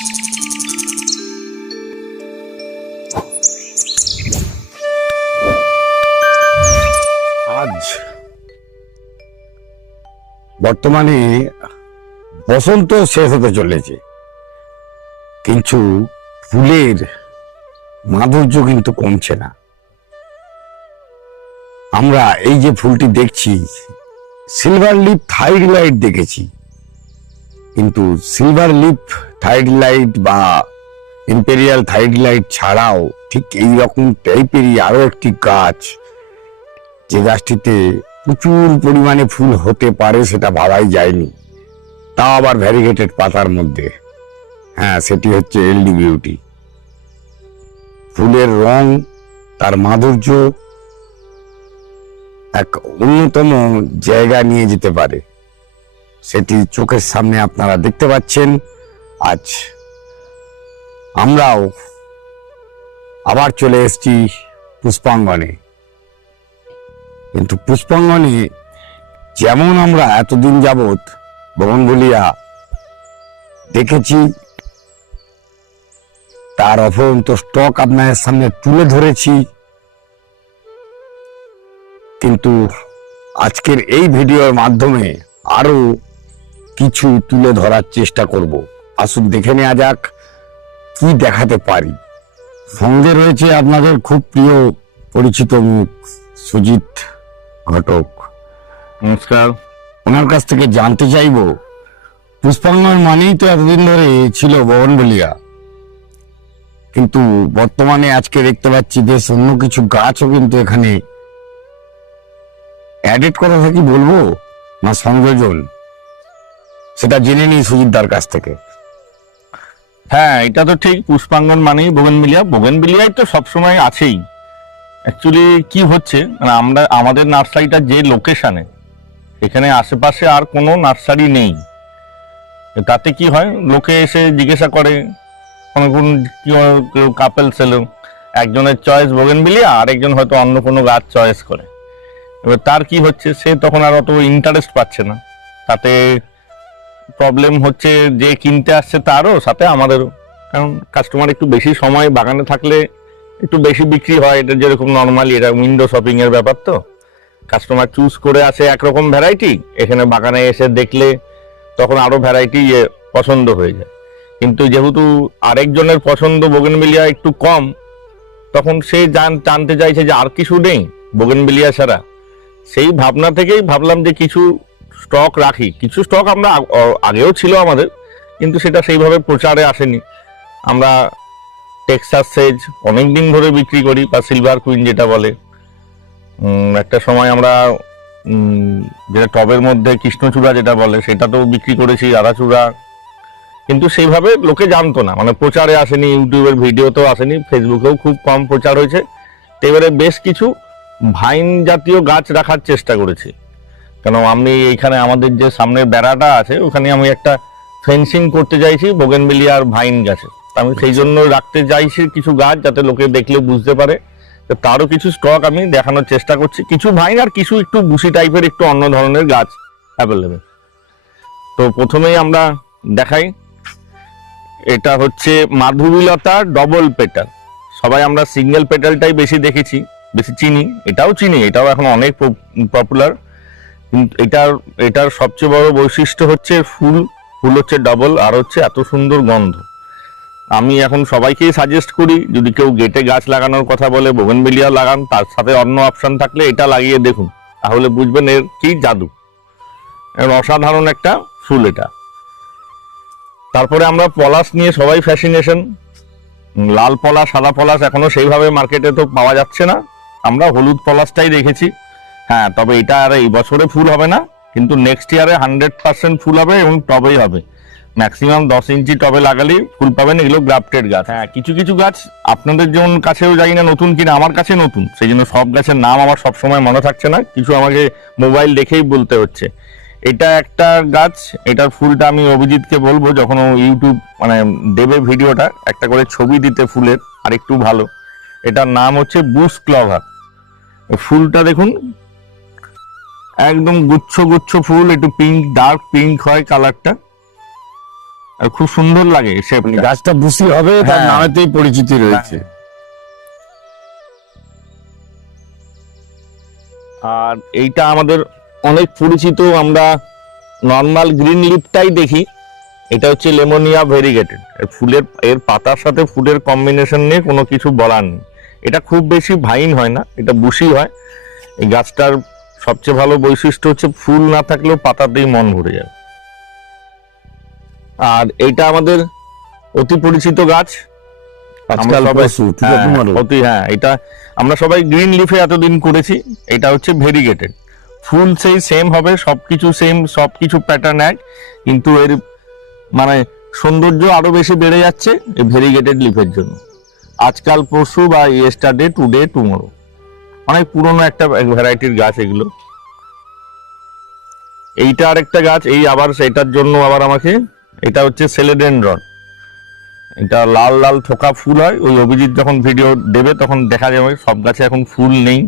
আজ বর্তমানে বসন্ত শেষ হতে চলেছে, কিন্তু ফুলের মাধুর্য কিন্তু কমছে না। আমরা এই যে ফুলটি দেখছি, সিলভার লিপ থাইড লাইট দেখেছি, কিন্তু সিলভার লিপ থাইড লাইট বা ইম্পেরিয়াল থাইড লাইট ছাড়াও ঠিক এই রকম টাইপেরই আরো একটি গাছ, যে গাছটিতে প্রচুর পরিমাণে ফুল হতে পারে সেটা ভাবাই যায়নি, তা আবার ভ্যারিগেটেড পাতার মধ্যে। হ্যাঁ, সেটি হচ্ছে এলডি বিউটি। ফুলের রং, তার মাধুর্য এক অন্যতম জায়গা নিয়ে যেতে পারে, সেটি চোখের সামনে আপনারা দেখতে পাচ্ছেন। আজ আমরাও আবার চলে এসেছি পুষ্পাঙ্গনে, কিন্তু পুষ্পাঙ্গনে যেমন আমরা এতদিন যাবৎ বগনভেলিয়া দেখেছি, তার অফুরন্ত স্টক আপনাদের সামনে তুলে ধরেছি, কিন্তু আজকের এই ভিডিওর মাধ্যমে আরো কিছু তুলে ধরার চেষ্টা করব। আসুন দেখে নেওয়া যাক কি দেখাতে পারি। সঙ্গে রয়েছে আপনাদের খুব প্রিয় পরিচিত মুখ সুজিত ঘটক। নমস্কার। ওনার কাছ থেকে জানতে চাইব, পুষ্পাঙ্গন মানেই তো এতদিন ধরে ছিল বগনভেলিয়া, কিন্তু বর্তমানে আজকে দেখতে পাচ্ছি বেশ অন্য কিছু গাছও কিন্তু এখানে অ্যাডেড করা থাকি বলবো না সংযোজন, সেটা জেনে নিই সুজিতদার কাছ থেকে। হ্যাঁ, এটা তো ঠিক, পুষ্পাঙ্গন মানেই বোগেনভিলিয়া। বোগেনভিলিয়ায় তো সবসময় আছেই। অ্যাকচুয়ালি কি হচ্ছে, মানে আমাদের নার্সারিটা যে লোকেশনে, এখানে আশেপাশে আর কোনো নার্সারি নেই। তাতে কি হয়, লোকে এসে জিজ্ঞাসা করে, কোন কেউ কাপেল ছিল, একজনের চয়েস বোগেনভিলিয়া, আরেকজন হয়তো অন্য কোনো গাছ চয়েস করে। এবার তার কি হচ্ছে, সে তখন আর অত ইন্টারেস্ট পাচ্ছে না। তাতে প্রবলেম হচ্ছে যে কিনতে আসছে তারও, সাথে আমাদেরও। কারণ কাস্টমার একটু বেশি সময় বাগানে থাকলে একটু বেশি বিক্রি হয়। এটা যেরকম নর্মালি এটা উইন্ডো শপিং এর ব্যাপার, তো কাস্টমার চুজ করে আসে একরকম ভ্যারাইটি, এখানে বাগানে এসে দেখলে তখন আরো ভ্যারাইটি পছন্দ হয়ে যায়। কিন্তু যেহেতু আরেকজনের পছন্দ বোগেনভিলিয়া একটু কম, তখন সে জানতে চাইছে যে আর কিছু নেই বোগেনভিলিয়া ছাড়া। সেই ভাবনা থেকেই ভাবলাম যে কিছু স্টক রাখি। কিছু স্টক আমরা আগেও ছিল আমাদের, কিন্তু সেটা সেইভাবে প্রচারে আসেনি। আমরা টেক্সাস সেজ অনেকদিন ধরে বিক্রি করি, বা সিলভার কুইন যেটা বলে। একটা সময় আমরা যেটা টবের মধ্যে কৃষ্ণচূড়া যেটা বলে, সেটা তো বিক্রি করেছি, রাধাচূড়া। কিন্তু সেইভাবে লোকে জানতো না, মানে প্রচারে আসেনি, ইউটিউবের ভিডিওতেও আসেনি, ফেসবুকেও খুব কম প্রচার হয়েছে। তো এবারে বেশ কিছু ভাইন জাতীয় গাছ রাখার চেষ্টা করেছি। কেন, আমি এইখানে আমাদের যে সামনের বেড়াটা আছে, ওখানে আমি একটা ফেন্সিং করতে চাইছি বোগেনভিলিয়া আর ভাইন গাছে। আমি সেই জন্য রাখতে চাইছি কিছু গাছ, যাতে লোকে দেখলে বুঝতে পারে। তো তারও কিছু স্টক আমি দেখানোর চেষ্টা করছি, কিছু ভাইন আর কিছু একটু বুশি টাইপের একটু অন্য ধরনের গাছ অ্যাভেলেবেল। তো প্রথমেই আমরা দেখাই, এটা হচ্ছে মাধবীলতা ডবল পেটাল। সবাই আমরা সিঙ্গেল পেটালটাই বেশি দেখেছি, বেশি চিনি, এটাও চিনি, এটাও এখন অনেক পপুলার। কিন্তু এটার সবচেয়ে বড় বৈশিষ্ট্য হচ্ছে ফুল হচ্ছে ডাবল, আর হচ্ছে এত সুন্দর গন্ধ। আমি এখন সবাইকেই সাজেস্ট করি, যদি কেউ গেটে গাছ লাগানোর কথা বলে বোগেনভিলিয়া লাগান, তার সাথে অন্য অপশন থাকলে এটা লাগিয়ে দেখুন, তাহলে বুঝবেন এর কি জাদু। এর অসাধারণ একটা ফুল এটা। তারপরে আমরা পলাশ নিয়ে সবাই ফ্যাসিনেশন। লাল পলাশ, সাদা পলাশ এখনো সেইভাবে মার্কেটে তো পাওয়া যাচ্ছে না, আমরা হলুদ পলাশটাই রেখেছি। হ্যাঁ, তবে এটা আর এই বছরে ফুল হবে না, কিন্তু নেক্সট ইয়ারে 100% ফুল হবে, এবং টবেই হবে। ম্যাক্সিমাম 10 ইঞ্চি টবে লাগালেই ফুল পাবেন। এগুলো গ্রাফটেড গাছ। হ্যাঁ, কিছু কিছু গাছ আপনাদের যেমন কাছেও জানি না নতুন কিনা, আমার কাছে নতুন, সেই জন্য সব গাছের নাম আমার সবসময় মনে থাকছে না, কিছু আমাকে মোবাইল দেখেই বলতে হচ্ছে। এটা একটা গাছ, এটার ফুলটা আমি অভিজিৎকে বলবো যখন ও ইউটিউব মানে দেবে ভিডিওটা, একটা করে ছবি দিতে ফুলের আর একটু ভালো। এটার নাম হচ্ছে বুশ ক্লভার। ফুলটা দেখুন, একদম গুচ্ছ গুচ্ছ ফুল, একটু পিঙ্ক, ডার্ক পিঙ্ক হয় কালারটা। আর খুব সুন্দর লাগে শেপটা। গাছটা বুসি হবে, তার হ্যাঁ। নামেতেই পরিচিতি রয়েছে। আর এইটা আমাদের অনেক পরিচিত, আমরা নর্মাল গ্রিন লিফটাই দেখি, এটা হচ্ছে লেমোনিয়া ভেরিগেটেড। এর পাতার সাথে ফুলের কম্বিনেশন নিয়ে কোনো কিছু বলার নেই। এটা খুব বেশি ভাইন হয় না, এটা বুশি হয়। এই গাছটার সবচেয়ে ভালো বৈশিষ্ট্য হচ্ছে ফুল না থাকলেও পাতাতেই মন ভরে যায়। আর এইটা আমাদের অতি পরিচিত গাছ, আজকাল প্রচুর, ঠিক আছে তোমার? এটা আমরা সবাই গ্রিন লিফে এতদিন করেছি, এটা হচ্ছে ভেরিগেটেড। ফুল সেই সেম হবে, সবকিছু সেম, সবকিছু প্যাটার্ন এক, কিন্তু এর মানে সৌন্দর্য আরো বেশি বেড়ে যাচ্ছে এই ভেরিগেটেড লিফের জন্য। আজকাল পরশু বা ইয়েস্টারডে, টুডে, টুমরো, অনেক পুরনো একটা ভ্যারাইটির গাছ এগুলো। এইটা আরেকটা গাছ, এই আবার সেটার জন্য আবার আমাকে, এটা হচ্ছে সেলেডেনড্রন। এটা লাল লাল থোকা ফুল হয়, ওই অভিজিৎ যখন ভিডিও দেবে তখন দেখা যাবে। সব গাছে এখন ফুল নেই।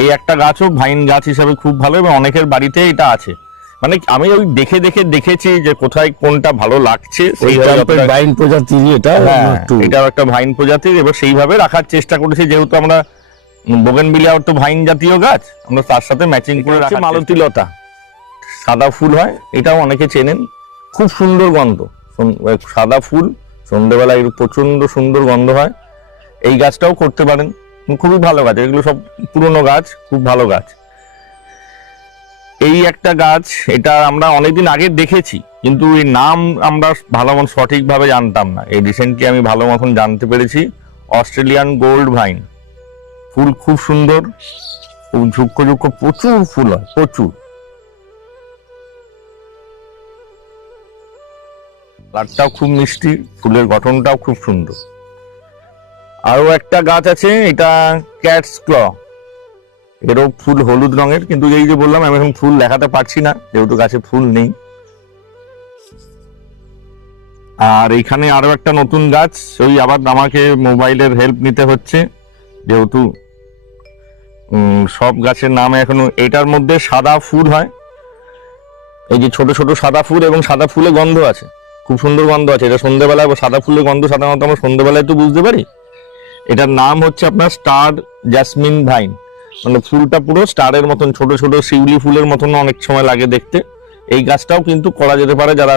এই একটা গাছও ভাইন গাছ হিসাবে খুব ভালো, এবং অনেকের বাড়িতে এটা আছে। মানে আমি ওই দেখে দেখে দেখেছি যে কোথায় কোনটা ভালো লাগছে, ভাইন প্রজাতির এটা, এটাও একটা ভাইন প্রজাতির। এবার সেইভাবে রাখার চেষ্টা করেছি, যেহেতু আমরা বোগেনভিলিয়া তো ভাইন জাতীয় গাছ, আমরা তার সাথে ম্যাচিং করে রাখছি। মালতী লতা, সাদা ফুল হয়, এটাও অনেকে চেনেন, খুব সুন্দর গন্ধ। সাদা ফুল, সন্ধ্যেবেলায় প্রচন্ড সুন্দর গন্ধ হয়। এই গাছটাও করতে পারেন, খুবই ভালো গাছ। এগুলো সব পুরনো গাছ, খুব ভালো গাছ। এই একটা গাছ, এটা আমরা অনেকদিন আগে দেখেছি, কিন্তু এই নাম আমরা ভালো মতন সঠিকভাবে জানতাম না। এই রিসেন্টলি আমি ভালো মতন জানতে পেরেছি। অস্ট্রেলিয়ান গোল্ড ভাইন, ফুল খুব সুন্দর, খুব ঝুঁকো ঝুঁকো, প্রচুর ফুল হয়, প্রচুর। কালারটাও খুব মিষ্টি, ফুলের গঠনটাও খুব সুন্দর। আরো একটা গাছ আছে, এটা ক্যাটস ক্ল। এরও ফুল হলুদ রঙের, কিন্তু এই যে বললাম আমি এখন ফুল দেখাতে পারছি না, যেহেতু গাছে ফুল নেই। আর এখানে আরো একটা নতুন গাছ, ওই আবার আমাকে মোবাইলের হেল্প নিতে হচ্ছে, যেহেতু সব গাছের নাম এখনো। এটার মধ্যে সাদা ফুল হয়, এই যে ছোট ছোট সাদা ফুল, এবং সাদা ফুলে গন্ধ আছে, খুব সুন্দর গন্ধ আছে। এটা সন্ধ্যেবেলায়, সাদা ফুলের গন্ধ সাধারণত আমরা সন্ধ্যেবেলায় তো বুঝতে পারি। এটার নাম হচ্ছে আপনার স্টার জ্যাসমিন ভাইন। মানে ফুলটা পুরো স্টারের মতন, ছোট ছোট শিউলি ফুলের মতন অনেক সময় লাগে দেখতে। এই গাছটাও কিন্তু করা যেতে পারে যারা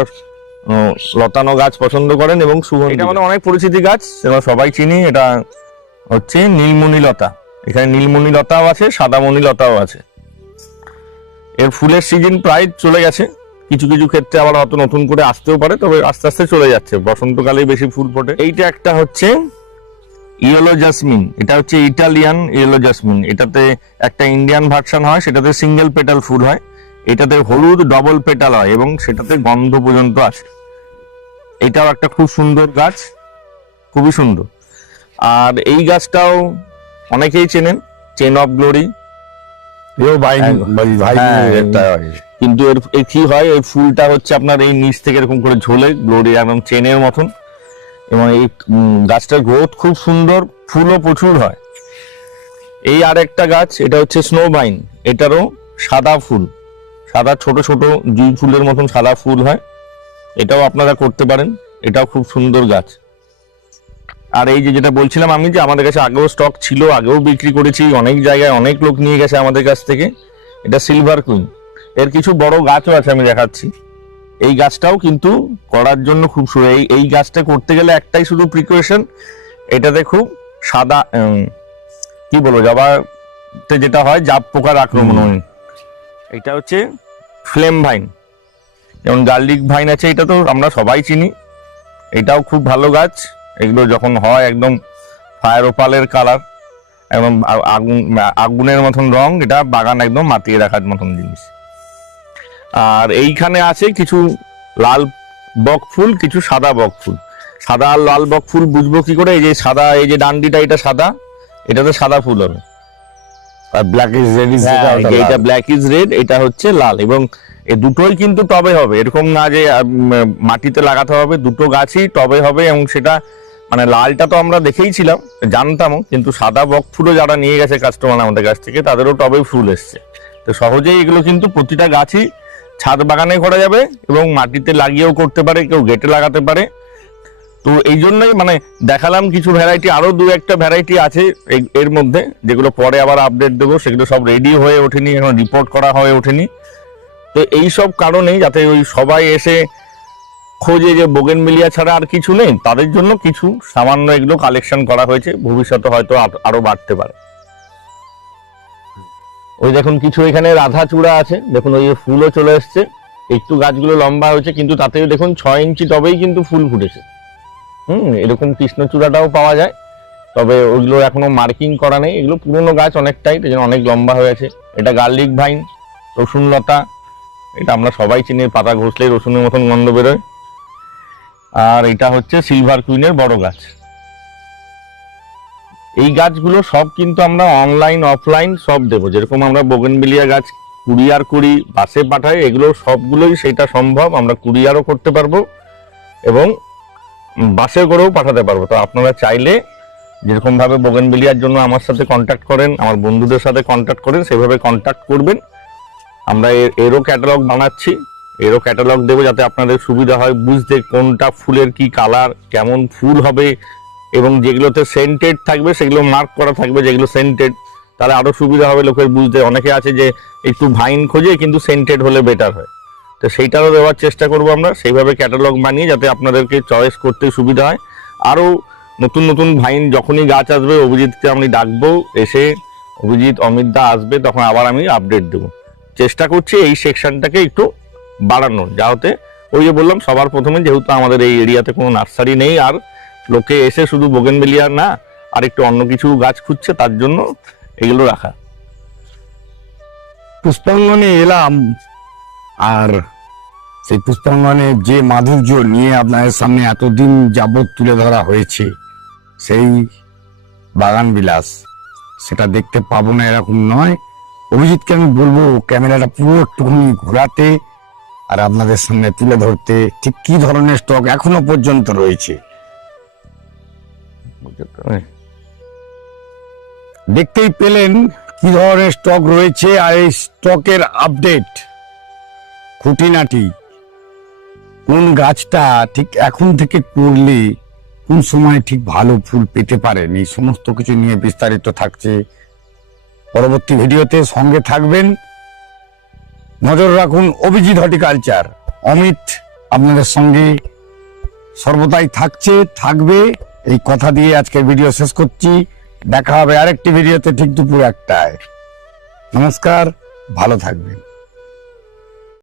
লতানো গাছ পছন্দ করেন এবং সুগন্ধি। এটা মানে অনেক পরিচিতি গাছ, আমরা সবাই চিনি। এটা হচ্ছে নীলমণি লতা। এখানে নীলমণি লতাও আছে, সাদামণি লতাও আছে। এর ফুলের সিজন প্রায় চলে গেছে, কিছু কিছু ক্ষেত্রে আবার হয়তো নতুন করে আসতেও পারে, তবে আস্তে আস্তে চলে যাচ্ছে। বসন্তকালেই বেশি ফুল ফোটে। এইটা একটা হচ্ছে ইয়েলো জাসমিন, এটা হচ্ছে ইটালিয়ান ইয়েলো জাসমিন। এটাতে একটা ইন্ডিয়ান ভার্সন হয়, সেটাতে সিঙ্গেল পেটাল ফুল হয়, এটাতে হলুদ ডবল পেটাল হয়, এবং সেটাতে গন্ধ পর্যন্ত আছে। এটাও একটা খুব সুন্দর গাছ, খুবই সুন্দর। আর এই গাছটাও অনেকেই চেনেন, চেন অফ গ্লোরি। কিন্তু এর কি হয়, এই ফুলটা হচ্ছে আপনার এই নিচ থেকে এরকম করে ঝোলে, গ্লোরি একদম চেনের মতন, এবং এই গাছটার গ্রোথ খুব সুন্দর, ফুলও প্রচুর হয়। এই আর একটা গাছ, এটা হচ্ছে স্নো ভাইন। এটারও সাদা ফুল, সাদা ছোট ছোট জুঁই ফুলের মতন সাদা ফুল হয়, এটাও আপনারা করতে পারেন, এটাও খুব সুন্দর গাছ। আর এই যে যেটা বলছিলাম আমি, যে আমাদের কাছে আগেও স্টক ছিল, আগেও বিক্রি করেছি, অনেক জায়গায় অনেক লোক নিয়ে গেছে আমাদের কাছ থেকে, এটা সিলভার কুইন। এর কিছু বড় গাছও আছে, আমি দেখাচ্ছি। এই গাছটাও কিন্তু করার জন্য খুব এই গাছটা করতে গেলে একটাই শুধু প্রিকশন, এটাতে খুব সাদা কি বলবো, জবাতে যেটা হয় জাপ পোকার আক্রমণ। এটা হচ্ছে ফ্লেম ভাইন, যেমন গার্লিক ভাইন আছে, এটা তো আমরা সবাই চিনি। এটাও খুব ভালো গাছ। এগুলো যখন হয় একদম ফায়ার ওপালের কালার, একদম আগুনের মতন রং, এটা বাগান একদম মাতিয়ে রাখার মতন জিনিস। আর এইখানে আছে কিছু লাল বক ফুল, কিছু সাদা বক ফুল। সাদা আর লাল বক ফুল বুঝবো কি করে? এই যে সাদা, এই যে ডান্ডিটা এটা সাদা, এটাতে সাদা ফুল হবে। আর ব্ল্যাক ইজ রেড, এটা ব্ল্যাক ইজ রেড, এটা হচ্ছে লাল। এবং এই দুটোই কিন্তু টবে হবে, এরকম না যে মাটিতে লাগাতে হবে, দুটো গাছই টবে হবে। এবং সেটা মানে লালটা তো আমরা দেখেইছিলাম, জানতামও, কিন্তু সাদা বক ফুলও যারা নিয়ে গেছে কাস্টমার আমাদের কাছ থেকে, তাদেরও টবে ফুল এসছে। তো সহজেই এগুলো কিন্তু প্রতিটা গাছই ছাদ বাগানে করা যাবে এবং মাটিতে লাগিয়েও করতে পারে, কেউ গেটে লাগাতে পারে। তো এই জন্যই মানে দেখালাম কিছু ভ্যারাইটি, আরো দু একটা ভ্যারাইটি আছে এর মধ্যে, যেগুলো পরে আবার আপডেট দেবো। সেগুলো সব রেডি হয়ে ওঠেনি, এখন রিপোর্ট করা হয়ে ওঠেনি। তো এই সব কারণেই, যাতে ওই সবাই এসে খোঁজে যে বোগেনভিলিয়া ছাড়া আর কিছু নেই, তাদের জন্য কিছু সামান্য এগুলো কালেকশন করা হয়েছে। ভবিষ্যতে হয়তো আরো বাড়তে পারে। ওই দেখুন কিছু এখানে রাধা চূড়া আছে, দেখুন ওই যে ফুলও চলে এসছে। একটু গাছগুলো লম্বা হয়েছে, কিন্তু তাতেও দেখুন 6 ইঞ্চি টবেই কিন্তু ফুল ফুটেছে। এরকম কৃষ্ণচূড়াটাও পাওয়া যায়, তবে ওইগুলো এখনো মার্কিং করা নেই। এগুলো পুরনো গাছ অনেকটাই, এই জন্য অনেক লম্বা হয়েছে। এটা গার্লিক ভাইন, রসুন লতা, এটা আমরা সবাই চিনি, পাতা ঘষলেই রসুনের মতন গন্ধ বেরোয়। আর এটা হচ্ছে সিলভার কুইনের বড় গাছ। এই গাছগুলো সব কিন্তু আমরা অনলাইন অফলাইন সব দেবো। যেরকম আমরা বোগেনভিলিয়া গাছ কুরিয়ার করি, বাসে পাঠাই, এগুলো সবগুলোই সেটা সম্ভব। আমরা কুরিয়ারও করতে পারবো এবং বাসে করেও পাঠাতে পারবো। তো আপনারা চাইলে যেরকম ভাবে বোগেনভিলিয়ার জন্য আমার সাথে কন্ট্যাক্ট করেন, আমার বন্ধুদের সাথে কন্ট্যাক্ট করেন, সেভাবে কন্ট্যাক্ট করবেন। আমরা এরও ক্যাটালগ বানাচ্ছি, এরও ক্যাটালগ দেবো, যাতে আপনাদের সুবিধা হয় বুঝতে কোনটা ফুলের কি কালার, কেমন ফুল হবে, এবং যেগুলোতে সেন্টেড থাকবে সেগুলো মার্ক করা থাকবে। যেগুলো সেন্টেড, তাহলে আরো সুবিধা হবে লোকের বুঝতে। অনেকে আছে যে একটু ভাইন খোঁজে, কিন্তু সেন্টেড হলে বেটার হয়। তো সেইটারও দেওয়ার চেষ্টা করবো আমরা, সেইভাবে ক্যাটালগ বানিয়ে, যাতে আপনাদেরকে চয়েস করতে সুবিধা হয়। আরও নতুন নতুন ভাইন যখনই গাছ আসবে, অভিজিৎকে আমি ডাকবো, এসে অভিজিৎ অমিত দা আসবে, তখন আবার আমি আপডেট দেবো। চেষ্টা করছি এই সেকশনটাকে একটু বাড়ানোর, যাতে ওই যে বললাম সবার প্রথমে, যেহেতু আমাদের এই এরিয়াতে কোনো নার্সারি নেই, আর লোকে এসে শুধু বোগেনভিলিয়া না, আর একটু অন্য কিছু গাছ খুঁজছে, তার জন্য এগুলো রাখা। পুষ্পাঙ্গনে এলাম, আর সেই পুষ্পাঙ্গনে যে মাধুর্য নিয়ে আপনাদের সামনে এতদিন যাবৎ তুলে ধরা হয়েছে, সেই বাগান বিলাস, সেটা দেখতে পাবো না এরকম নয়। অভিজিৎকে আমি বলবো ক্যামেরাটা পুরো একটুখানি ঘোরাতে, আর আপনাদের সামনে তুলে ধরতে ঠিক কি ধরনের স্টক এখনো পর্যন্ত রয়েছে। দেখতেই পেলেন কি ধরনের স্টক রয়েছে, আর এই স্টকের আপডেট, খুঁটিনাটি, কোন গাছটা ঠিক এখন থেকে করলে কোন সময় ঠিক ভালো ফুল পেতে পারেন, এই সমস্ত কিছু নিয়ে বিস্তারিত থাকছে পরবর্তী ভিডিওতে। সঙ্গে থাকবেন, নজর রাখুন অভিজিৎ হর্টিকালচার। অমিত আপনাদের সঙ্গে সর্বদাই থাকবে, এই কথা দিয়ে আজকের ভিডিও শেষ করছি। দেখা হবে আরেকটি ভিডিওতে ঠিক দুপুর 1টায়। নমস্কার, ভালো থাকবেন।